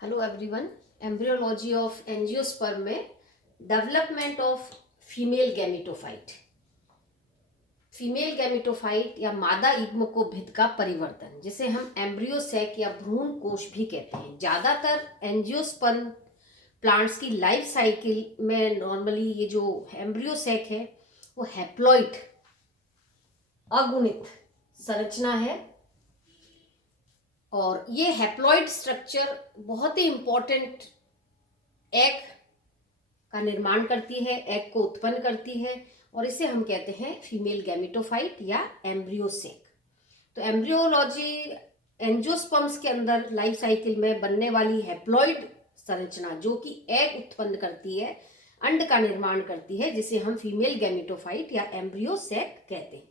Hello everyone. Embryology of angiosperm में development of female gametophyte. Female gametophyte या मादा युग्मकोभिद का परिवर्तन, जिसे हम एम्ब्रियोसैक या भ्रूण कोश भी कहते हैं। ज्यादातर एंजियोस्पर्म प्लांट्स की लाइफ साइकिल में नॉर्मली ये जो एम्ब्रियोसैक है वो हैप्लॉइड अगुणित संरचना है, और ये हैप्लॉइड स्ट्रक्चर बहुत ही इंपॉर्टेंट एग का निर्माण करती है, एग को उत्पन्न करती है, और इसे हम कहते हैं फीमेल गैमेटोफाइट या एम्ब्रियोसेक। तो एम्ब्रियोलॉजी एंजियोस्पर्म्स के अंदर लाइफ साइकिल में बनने वाली हैप्लॉइड संरचना जो कि एग उत्पन्न करती है, अंड का निर्माण करती है, जिसे हम फीमेल गैमेटोफाइट या एम्ब्रियोसेक कहते हैं।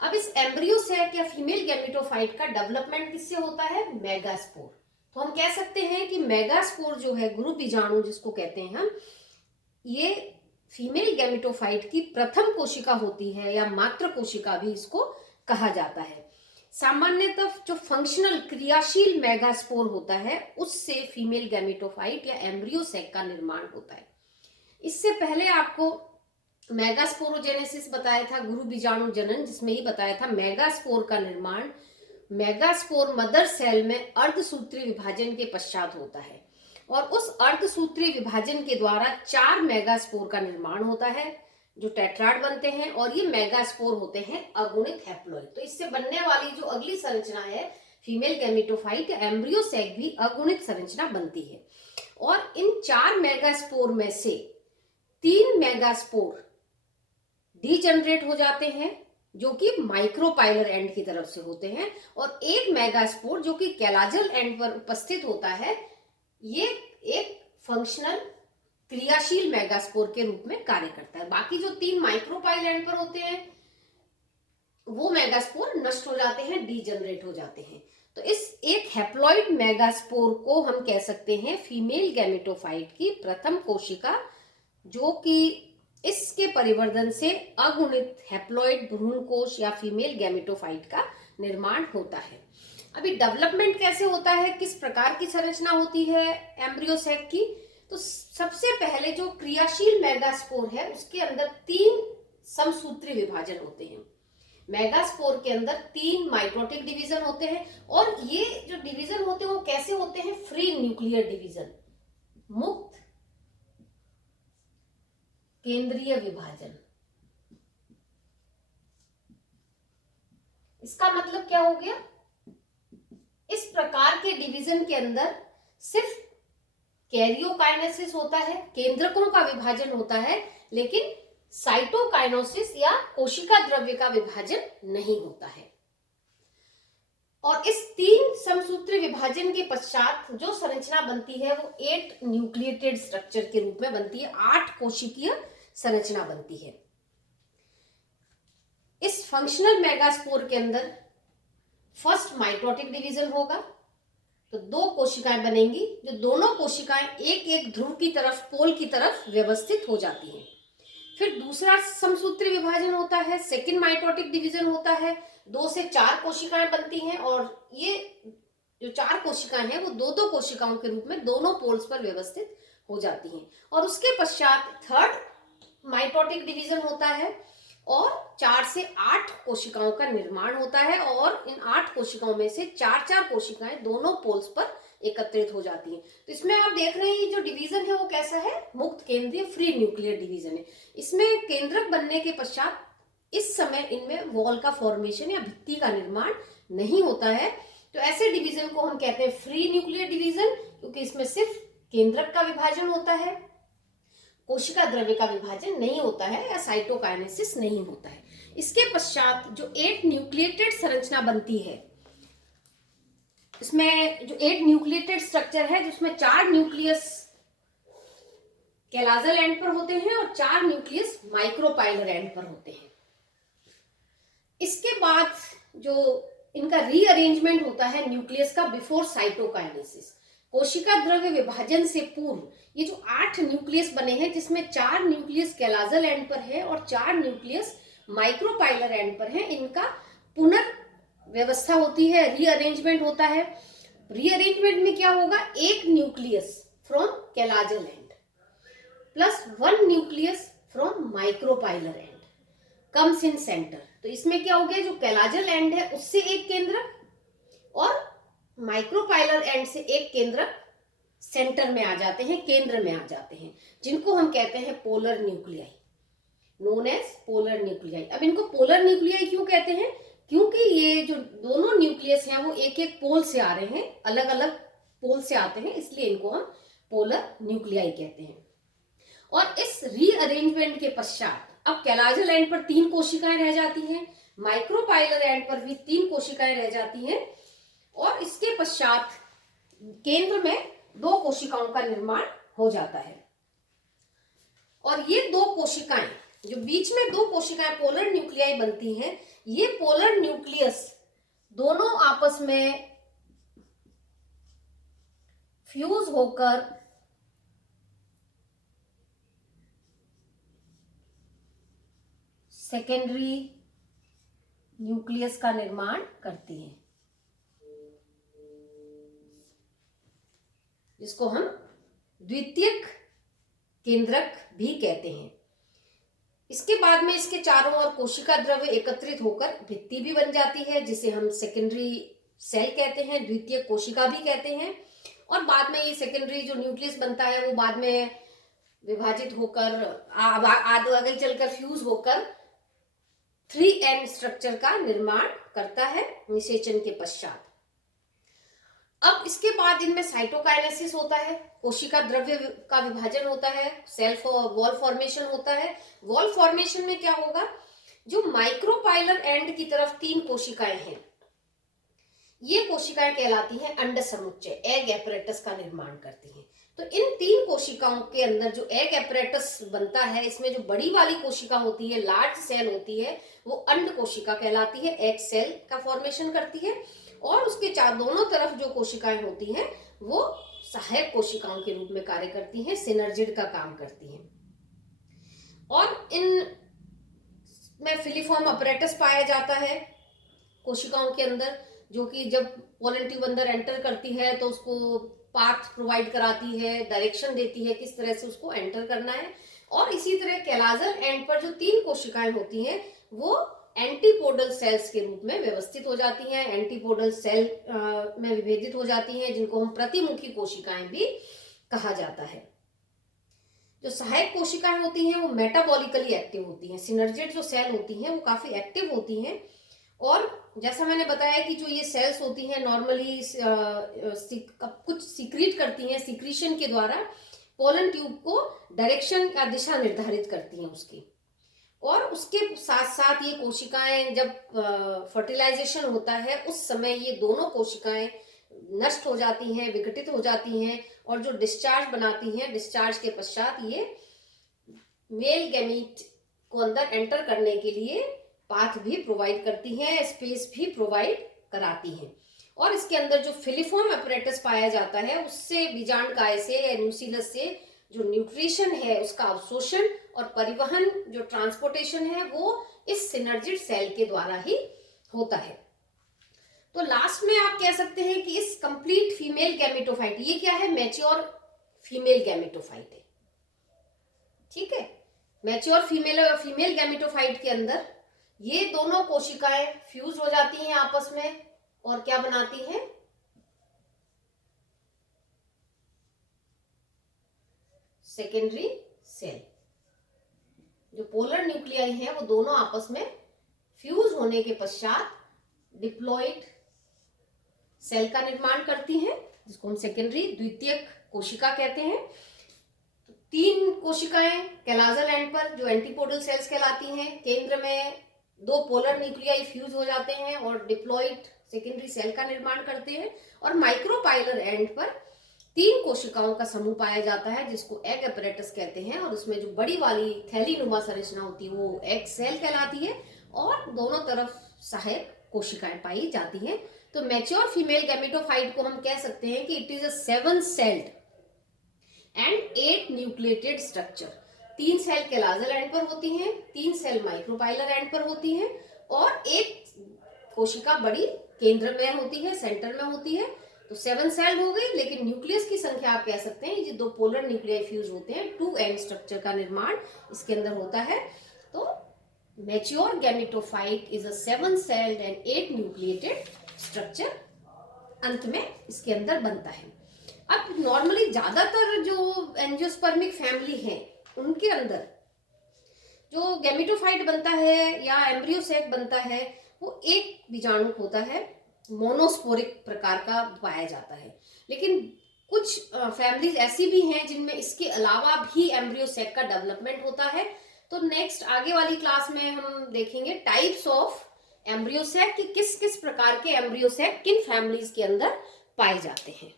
अब इस एम्ब्रियोसैक या फीमेल गैमेटोफाइट का डेवलपमेंट किससे होता है? मेगास्पोर। तो हम कह सकते हैं कि मेगास्पोर जो है, गुरु बीजाणु जिसको कहते हैं हम, ये फीमेल गैमेटोफाइट की प्रथम कोशिका होती है, या मात्र कोशिका भी इसको कहा जाता है। सामान्यतः जो फंक्शनल क्रियाशील मेगास्पोर होता है उससे फीमेल गैमेटोफाइट या एम्ब्रियोसैक का निर्माण होता है। इससे पहले आपको मेगास्पोरोजेनेसिस बताया था, गुरु बीजाणु जनन, जिसमें ही बताया था मेगास्पोर का निर्माण मेगास्पोर मदर सेल में अर्धसूत्री विभाजन के पश्चात होता है, और उस अर्धसूत्री विभाजन के द्वारा 4 मेगास्पोर का निर्माण होता है जो टेट्राड बनते हैं, और ये मेगास्पोर होते हैं अगुणित हैप्लॉइड। तो इससे बनने वाली जो अगली संरचना है फीमेल गैमेटोफाइट एम्ब्रियोसैक भी अगुणित संरचना बनती है। और इन 4 मेगास्पोर में से 3 मेगास्पोर डीजनरेट हो जाते हैं जो कि माइक्रोपाइलर एंड की तरफ से होते हैं, और एक मेगास्पोर जो कि कैलाजल एंड पर उपस्थित होता है, ये एक फंक्शनल क्रियाशील मेगास्पोर के रूप में कार्य करता है। बाकी जो 3 माइक्रोपाइल एंड पर होते हैं वो मेगास्पोर नष्ट हो जाते हैं, डीजनरेट हो जाते हैं। तो इस एक हैप्लॉइड मेगास्पोर को हम कह सकते हैं फीमेल गैमेटोफाइट की प्रथम कोशिका, जो कि इसके परिवर्तन से अगुणित हैप्लॉइड भ्रूण कोश या फीमेल गैमेटोफाइट का निर्माण होता है। अभी डेवलपमेंट कैसे होता है, किस प्रकार की संरचना होती है एम्ब्रियोसैक की? तो सबसे पहले जो क्रियाशील मेगास्पोर है उसके अंदर 3 समसूत्री विभाजन होते हैं। मेगास्पोर के अंदर 3 माइटोटिक डिवीजन होते हैं, और ये जो डिवीजन होते हैं वो कैसे होते हैं? फ्री न्यूक्लियर डिवीजन, मुक्त केंद्रीय विभाजन। इसका मतलब क्या हो गया? इस प्रकार के डिवीजन के अंदर सिर्फ कैरियोकाइनेसिस होता है, केंद्रकों का विभाजन होता है, लेकिन साइटोकाइनेसिस या कोशिका द्रव्य का विभाजन नहीं होता है। और इस 3 समसूत्री विभाजन के पश्चात जो संरचना बनती है वो 8 न्यूक्लिएटेड स्ट्रक्चर के रूप में बनती है, 8 कोशिकीय संरचना बनती है। इस फंक्शनल मेगास्पोर के अंदर फर्स्ट माइटोटिक डिवीजन होगा, तो 2 कोशिकाएं बनेंगी, जो दोनों कोशिकाएं एक एक ध्रुव की तरफ, पोल की तरफ व्यवस्थित हो जाती हैं। फिर दूसरा समसूत्री विभाजन होता है, सेकेंड माइटोटिक डिवीजन होता है, 2 से 4 कोशिकाएं बनती हैं, और ये जो 4 कोशिकाएं हैं वो 2-2 कोशिकाओं के रूप में दोनों पोल्स पर व्यवस्थित हो जाती हैं। और उसके पश्चात थर्ड माइटोटिक डिवीजन होता है, और 4 से 8 कोशिकाओं का निर्माण होता है, और इन 8 कोशिकाओं में से 4-4 कोशिकाएं दोनों पोल्स पर एकत्रित हो जाती हैं। तो इसमें आप देख रहे हैं जो डिवीजन है वो कैसा है? मुक्त केंद्रीय फ्री न्यूक्लियर डिवीजन है। इसमें केंद्रक बनने के पश्चात इस समय इनमें वॉल का फॉर्मेशन या भित्ति का निर्माण नहीं होता है। तो ऐसे डिवीजन को हम कहते हैं फ्री न्यूक्लियर डिवीजन, क्योंकि इसमें सिर्फ केंद्रक का विभाजन होता है, कोशिका द्रव्य का विभाजन नहीं होता है, या साइटोकाइनेसिस नहीं होता है। इसके पश्चात जो 8 न्यूक्लिएटेड संरचना बनती है, इसमें जो 8 न्यूक्लिएटेड स्ट्रक्चर है जिसमें 4 न्यूक्लियस कैलाजल एंड पर होते हैं और 4 न्यूक्लियस माइक्रोपाइलर एंड पर होते हैं। इसके बाद जो इनका रीअरेंजमेंट होता है न्यूक्लियस का बिफोर साइटोकाइनेसिस, कोशिका द्रव्य विभाजन से पूर्व, ये जो 8 न्यूक्लियस बने हैं जिसमें 4 न्यूक्लियस कैलाजल एंड पर है और 4 न्यूक्लियस माइक्रोपाइलर एंड पर है, इनका पुनर्व्यवस्था होती है, रीअरेंजमेंट होता है। रीअरेंजमेंट में क्या होगा, एक nucleus from chalazal end plus one nucleus from micropylar end comes in centre. तो इसमें क्या हो गया, जो कैलाजल एंड है उससे एक केंद्रक और माइक्रोपाइलर एंड से एक केंद्रक सेंटर में आ जाते हैं, केंद्र में आ जाते हैं, जिनको हम कहते हैं polar nuclei, known as polar nuclei. अब इनको पोलर न्यूक्लियाई क्यों कहते हैं, क्योंकि ये जो दोनों न्यूक्लियस हैं वो एक एक पोल से आ रहे हैं, अलग अलग पोल से आते हैं, इसलिए इनको हम पोलर न्यूक्लियाई कहते हैं। और इस रीअरेंजमेंट के पश्चात अब कैलाजल एंड पर 3 कोशिकाएं रह जाती हैं, माइक्रोपाइलर एंड पर भी 3 कोशिकाएं रह जाती हैं, और इसके पश्चात केंद्र में 2 कोशिकाओं का निर्माण हो जाता है। और ये 2 कोशिकाएं, जो बीच में 2 कोशिकाएं पोलर न्यूक्लियाई बनती हैं, ये पोलर न्यूक्लियस दोनों आपस में फ्यूज होकर सेकेंडरी न्यूक्लियस का निर्माण करती हैं, जिसको हम द्वितीयक केंद्रक भी कहते हैं। इसके बाद में इसके चारों ओर कोशिका द्रव्य एकत्रित होकर भित्ति भी बन जाती है, जिसे हम सेकेंडरी सेल कहते हैं, द्वितीयक कोशिका भी कहते हैं। और बाद में ये सेकेंडरी जो न्यूक्लियस बनता है वो बाद में विभाजित होकर आगे चलकर फ्यूज होकर 3N स्ट्रक्चर का निर्माण करता है निषेचन के पश्चात। अब इसके बाद इनमें साइटोकाइनेसिस होता है, कोशिका द्रव्य का विभाजन होता है, सेल वॉल फॉर्मेशन होता है। वॉल फॉर्मेशन में क्या होगा, जो माइक्रोपाइलर एंड की तरफ 3 कोशिकाएं हैं, ये कोशिकाएं कहलाती हैं अंड समुच्चय, एग एपरेटस का निर्माण करती हैं। तो इन 3 कोशिकाओं के अंदर जो एग एपरेटस बनता है, इसमें जो बड़ी वाली कोशिका होती है, लार्ज सेल होती है, वो अंड कोशिका कहलाती है, एग सेल का फॉर्मेशन करती है। और उसके दोनों तरफ जो कोशिकाएं होती हैं वो सहायक कोशिकाओं के रूप में कार्य करती हैं, सिनर्जिड का काम करती हैं। और इन में फिलीफॉर्म अपरेटस पाया जाता है कोशिकाओं के अंदर, जो कि जब पोलन ट्यूब अंदर एंटर करती है तो उसको पाथ प्रोवाइड कराती है, डायरेक्शन देती है किस तरह से उसको एंटर करना है। और इसी तरह कैलाजल एंड पर जो 3 कोशिकाएं होती हैं वो एंटीपोडल सेल्स के रूप में व्यवस्थित हो जाती हैं, एंटीपोडल सेल में विभेदित हो जाती हैं, जिनको हम प्रतिमुखी कोशिकाएं भी कहा जाता है। जो सहायक कोशिकाएं होती हैं वो मेटाबॉलिकली एक्टिव होती हैं, सिनर्जिड जो सेल होती हैं वो काफी एक्टिव होती हैं। और जैसा मैंने बताया कि जो ये सेल्स होती हैं नॉर्मली कुछ सीक्रेट करती हैं, सीक्रेशन के द्वारा पोलन ट्यूब को डायरेक्शन या दिशा निर्धारित करती हैं उसकी। और उसके साथ साथ ये कोशिकाएं जब फर्टिलाइजेशन होता है उस समय ये दोनों कोशिकाएं नष्ट हो जाती हैं, विघटित हो जाती हैं, और जो डिस्चार्ज बनाती हैं, डिस्चार्ज के पश्चात ये मेल गैमीट को अंदर एंटर करने के लिए पाथ भी प्रोवाइड करती हैं, स्पेस भी प्रोवाइड कराती हैं। और इसके अंदर जो फिलीफॉर्म अपरेटस पाया जाता है उससे बीजांडकाय से या न्यूसीलस से जो न्यूट्रिशन है उसका अवशोषण और परिवहन, जो ट्रांसपोर्टेशन है, वो इस सिनर्जिड सेल के द्वारा ही होता है। तो लास्ट में आप कह सकते हैं कि इस कंप्लीट फीमेल गैमेटोफाइट, ये क्या है, मैच्योर फीमेल गैमेटोफाइट है, ठीक है। मैच्योर फीमेल गैमेटोफाइट के अंदर ये दोनों कोशिकाएं फ्यूज हो जाती हैं आपस में और क्या बनाती हैं, सेकेंडरी सेल। जो पोलर न्यूक्लियाई है वो दोनों आपस में फ्यूज होने के पश्चात डिप्लॉइड सेल का निर्माण करती हैं, जिसको हम सेकेंडरी द्वितीयक कोशिका कहते हैं। तो 3 कोशिकाएं कैलाजल एंड पर जो एंटीपोडल सेल्स कहलाती हैं, केंद्र में 2 पोलर न्यूक्लियाई फ्यूज हो जाते हैं और डिप्लॉइड सेकेंडरी सेल का निर्माण करते हैं। और माइक्रोपाइलर एंड पर 3 कोशिकाओं का समूह पाया जाता है, जिसको एग अपरेटस कहते हैं। और उसमें जो बड़ी वाली थैलीनुमा संरचना होती है वो एग सेल कहलाती है, और दोनों तरफ सहायक कोशिकाएं पाई जाती हैं। तो मैच्योर फीमेल गैमेटोफाइट को हम कह सकते हैं कि it is a 7 celled and 8 nucleated structure. 3 cell chalazal end पर होती हैं, 3 सेल माइक्रोपाइलर एंड पर होती हैं, और 1 कोशिका बड़ी केंद्र में होती है, सेंटर में होती है, तो 7 सेल हो गई, लेकिन न्यूक्लियस की संख्या आप कह सकते हैं, ये 2 पोलर न्यूक्लियाई फ्यूज होते हैं, 2 एंड स्ट्रक्चर का निर्माण इसके अंदर होता है। तो mature gametophyte is a 7 celled and 8 nucleated structure अंत में इसके अंदर बनता है। अब नॉर्मली ज्यादातर जो एंजियोस्पर्मिक फैमिली है उनके अंदर जो गैमेटोफाइट बनता है या एम्ब्रियोसैक बनता है वो एक बीजाणु होता है, मोनोस्पोरिक प्रकार का पाया जाता है। लेकिन कुछ फैमिलीज ऐसी भी हैं जिनमें इसके अलावा भी एम्ब्रियोसैक का डेवलपमेंट होता है। तो नेक्स्ट आगे वाली क्लास में हम देखेंगे टाइप्स ऑफ एम्ब्रियोसैक कि किस किस प्रकार के एम्ब्रियोसैक किन फैमिलीज के अंदर पाए जाते हैं।